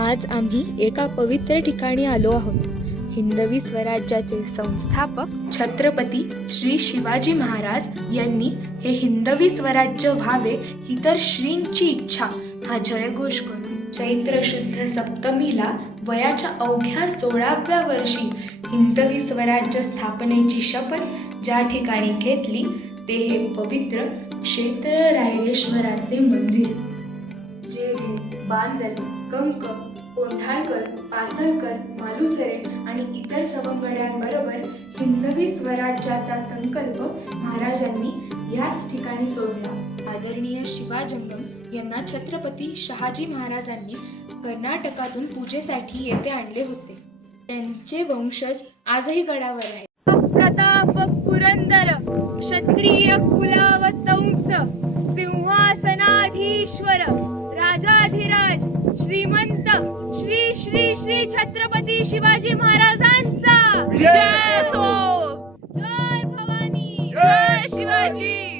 आज आम्ही एका पवित्र ठिकाणी आलो आहोत. हिंदवी स्वराज्याचे संस्थापक छत्रपती श्री शिवाजी महाराज यांनी हे हिंदवी स्वराज्य व्हावे ही तर श्रींची इच्छा हा जयघोष करून चैत्र शुद्ध सप्तमीला वयाच्या अवघ्या 16व्या वर्षी हिंदवी स्वराज्य स्थापनेची शपथ ज्या ठिकाणी घेतली ते हे पवित्र क्षेत्र रायरेश्वराचे मंदिर. जेरे, बांदर, कंक, कोंढाळकर, पासलकर, मालुसरे आणि इतर सवंगड्यांबरोबर हिंदवी स्वराज्याचा संकल्प महाराजांनी याच ठिकाणी सोडला. आदरणीय शिवाजंगम यांना छत्रपती शहाजी महाराजांनी कर्नाटकातून पूजेसाठी येथे आणले होते. त्यांचे वंशज आजही गडावर आहेत. प्रताप पुरंदर क्षत्रिय कुलावतंस सिंहासनाधीश्वर राजाधिराज श्रीमंत श्री श्री श्री छत्रपती शिवाजी महाराजांचा विजय असो. जय भवानी जय शिवाजी.